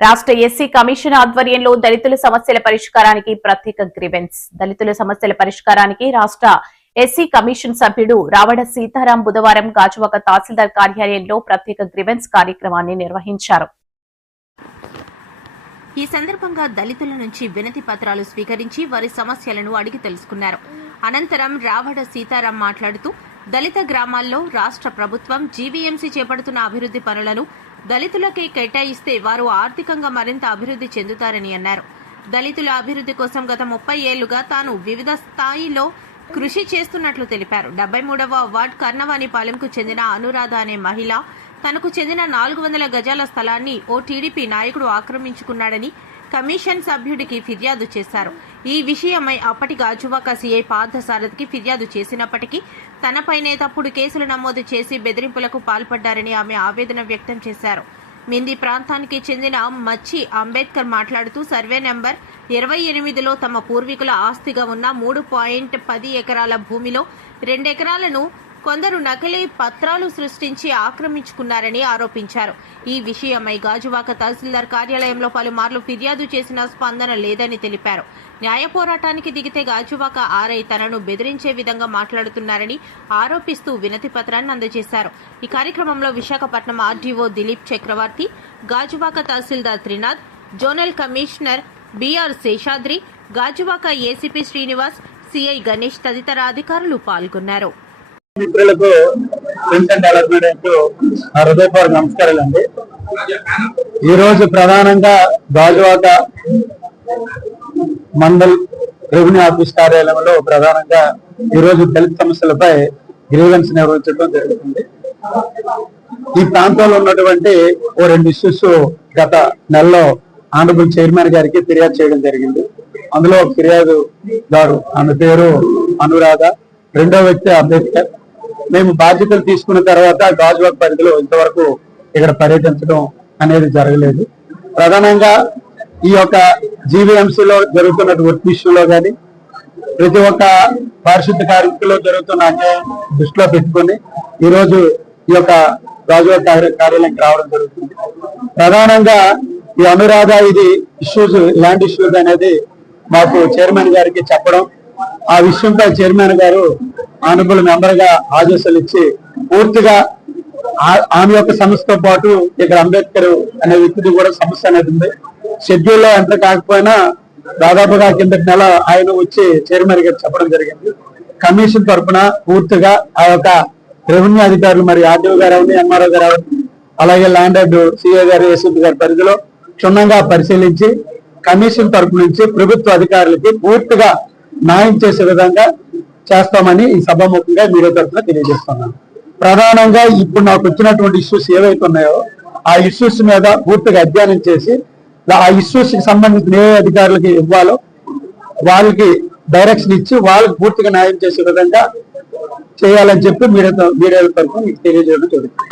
రాష్ట్ర SC commission ఆధ్వర్యంలో దళితుల సమస్యల పరిష్కారానికి ప్రత్యేక గ్రీవెన్స్. దళితుల సమస్యల పరిష్కారానికి రాష్ట్ర ఎస్సీ కమిషన్ సభ్యుడు రావడ సీతారాం బుధవారం గాజువాక తహసీల్దార్ కార్యాలయంలో ప్రత్యేక గ్రీవెన్స్ కార్యక్రమాన్ని నిర్వహించారు. ఈ సందర్భంగా దళితుల నుంచి వినతి పత్రాలు స్వీకరించి వారి సమస్యలను అడిగి తెలుసుకున్నారు. అనంతరం రావడ సీతారాం మాట్లాడుతూ దళిత గ్రామాల్లో రాష్ట్ర ప్రభుత్వం జీవీఎంసీ చేపడుతున్న అభివృద్ధి పనులను దళితులకే కేటాయిస్తే వారు ఆర్థికంగా మరింత అభివృద్ధి చెందుతారని అన్నారు. దళితుల అభివృద్ధి కోసం గత 30 ఏళ్లుగా తాను వివిధ స్థాయిలో కృషి చేస్తున్నట్లు తెలిపారు. 73వ వార్డ్ కర్ణవాణిపాలెంకు చెందిన అనురాధ అనే మహిళ తనకు చెందిన 400 గజాల స్థలాన్ని ఓ టీడీపీ నాయకుడు ఆక్రమించుకున్నాడని కమిషన్ సభ్యుడికి ఫిర్యాదు చేశారు. ఈ విషయమై అప్పటి గాజువాక సీఐ పార్థసారథికి ఫిర్యాదు చేసినప్పటికీ తనపైనే తప్పుడు కేసులు నమోదు చేసి బెదిరింపులకు పాల్పడ్డారని ఆమె ఆవేదన వ్యక్తం చేశారు. మింది ప్రాంతానికి చెందిన మచ్చి అంబేద్కర్ మాట్లాడుతూ సర్వే నెంబర్ 28లో తమ పూర్వీకుల ఆస్తిగా ఉన్న 3.10 ఎకరాల భూమిలో 2 ఎకరాలను కొందరు నకిలీ పత్రాలు సృష్టించి ఆక్రమించుకున్నారని ఆరోపించారు. ఈ విషయమై గాజువాక తహసీల్దార్ కార్యాలయంలో పలుమార్లు ఫిర్యాదు చేసిన స్పందన లేదని తెలిపారు. న్యాయ పోరాటానికి దిగితే గాజువాక ఆర్ఐ తనను బెదిరించే విధంగా మాట్లాడుతున్నారని ఆరోపిస్తూ వినతి పత్రాన్ని అందజేశారు. ఈ కార్యక్రమంలో విశాఖపట్నం ఆర్డీఓ దిలీప్ చక్రవర్తి, గాజువాక తహసీల్దార్ Trinath, zonal commissioner BR Seshadri, Gajuwaka ACP Srinivas, CI Ganesh తదితర అధికారులు పాల్గొన్నారు. మిత్రులకు డెవలప్మెంట్ హృదయపూర్వక నమస్కారాలండి. ఈరోజు ప్రధానంగా గాజువాక మండల్ రెవెన్యూ ఆఫీస్ కార్యాలయంలో ప్రధానంగా ఈరోజు దళిత సమస్యలపై గ్రీవెన్స్ నిర్వహించడం జరుగుతుంది. ఈ ప్రాంతంలో ఉన్నటువంటి ఓ 2 ఇష్యూస్ గత నెలలో ఆనరబుల్ చైర్మన్ గారికి ఫిర్యాదు చేయడం జరిగింది. అందులో ఫిర్యాదుదారు ఆమె పేరు అనురాధ, రెండో వ్యక్తి అంబేద్కర్. మేము బాధ్యతలు తీసుకున్న తర్వాత గాజువాక పరిధిలో ఇంతవరకు ఇక్కడ పర్యటించడం అనేది జరగలేదు. ప్రధానంగా ఈ యొక్క జీవీఎంసీలో జరుగుతున్న వర్క్ విషయంలో కానీ ప్రతి ఒక్క పారిశుద్ధ్య కార్మికుల్లో జరుగుతున్న అన్యాయం దృష్టిలో పెట్టుకుని ఈరోజు ఈ యొక్క గాజువాక కార్యాలయానికి రావడం జరుగుతుంది. ప్రధానంగా ఈ అనురాధ ఇది ఇష్యూస్, ల్యాండ్ ఇష్యూస్ అనేది మాకు చైర్మన్ గారికి చెప్పడం, ఆ విషయంపై చైర్మన్ గారు ఆనరబుల్ మెంబర్ గా ఆదేశాలు ఇచ్చి పూర్తిగా ఆమె యొక్క సమస్యతో పాటు ఇక్కడ అంబేద్కర్ అనే వ్యక్తిది కూడా సమస్య అనేది ఉంది. షెడ్యూల్ లో ఎంటర్ కాకపోయినా దాదాపుగా కిందటి నెల ఆయన వచ్చి చైర్మన్ గారు చెప్పడం జరిగింది. కమిషన్ తరఫున పూర్తిగా ఆ యొక్క రెవెన్యూ అధికారులు మరి ఆర్డీఓ గారు అవని, ఎంఆర్ఓ గారు అవని, అలాగే ల్యాండ్ అండ్ సిఏ గారు, ఏసీపీ గారి పరిధిలో క్షుణ్ణంగా పరిశీలించి కమిషన్ తరఫు నుంచి ప్రభుత్వ అధికారులకి పూర్తిగా న్యాయం చేసే విధంగా చేస్తామని ఈ సభాముఖంగా మీడియా తరఫున తెలియజేస్తున్నాను. ప్రధానంగా ఇప్పుడు నాకు వచ్చినటువంటి ఇష్యూస్ ఏవైతే ఉన్నాయో ఆ ఇష్యూస్ మీద పూర్తిగా అధ్యయనం చేసి ఆ ఇష్యూస్ కి సంబంధించిన ఏ అధికారులకి ఇవ్వాలో వాళ్ళకి డైరెక్షన్ ఇచ్చి వాళ్ళకి పూర్తిగా న్యాయం చేసే విధంగా చేయాలని చెప్పి మీడియా తరఫున మీకు తెలియజేయడం జరుగుతుంది.